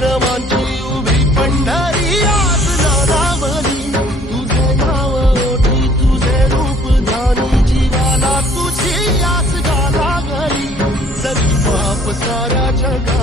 वैष्णवांची उभी पंढरी आज नादावली तुझे नाव ओठी तुझे रूप ध्यानी जीवाला तुझी आस घाला घरी जरी बाप साऱ्या जगा